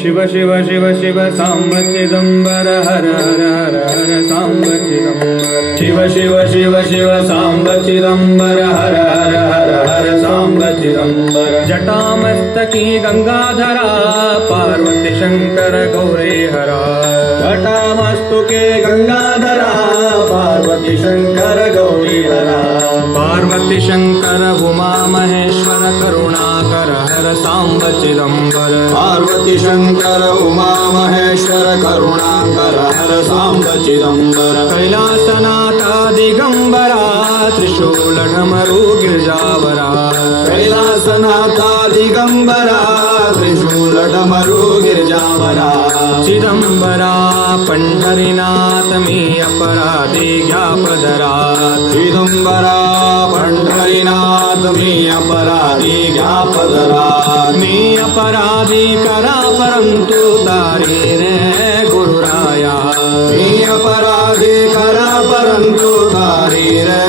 शिव शिव शिव शिव सांब चिदंबर हर हर हर हर सांब चिदंबर शिव शिव शिव शिव सांब चिदंबर हर हर हर हर सांब चिदंबर जटामस्तकी गंगाधरा पार्वती शंकर गौरी हरा जटामस्तके गंगाधरा पार्वती शंकर गौरी हरा पार्वती शंकर उमा महेश्वर करुणाकर हर सांब चिदंबर पार्वती शंकर उमा महेश्वर करुणाकर हर सांब चिदंबर कैलासनाथा दिगंबरा त्रिशूल डमरू गिरजावरा कैलासनाथा दिगंबरा त्रिशूल डमरू गिरजावरा चिदंबरा पंढरीनाथ मी अपराधी घ्या पदरा चिदंबरा पंढरीनाथ मी अपराधी घ्या पदरा मी अपराधी करा परंतु तारी रे गुरुराया मी अपराधी करा परंतु तारी रे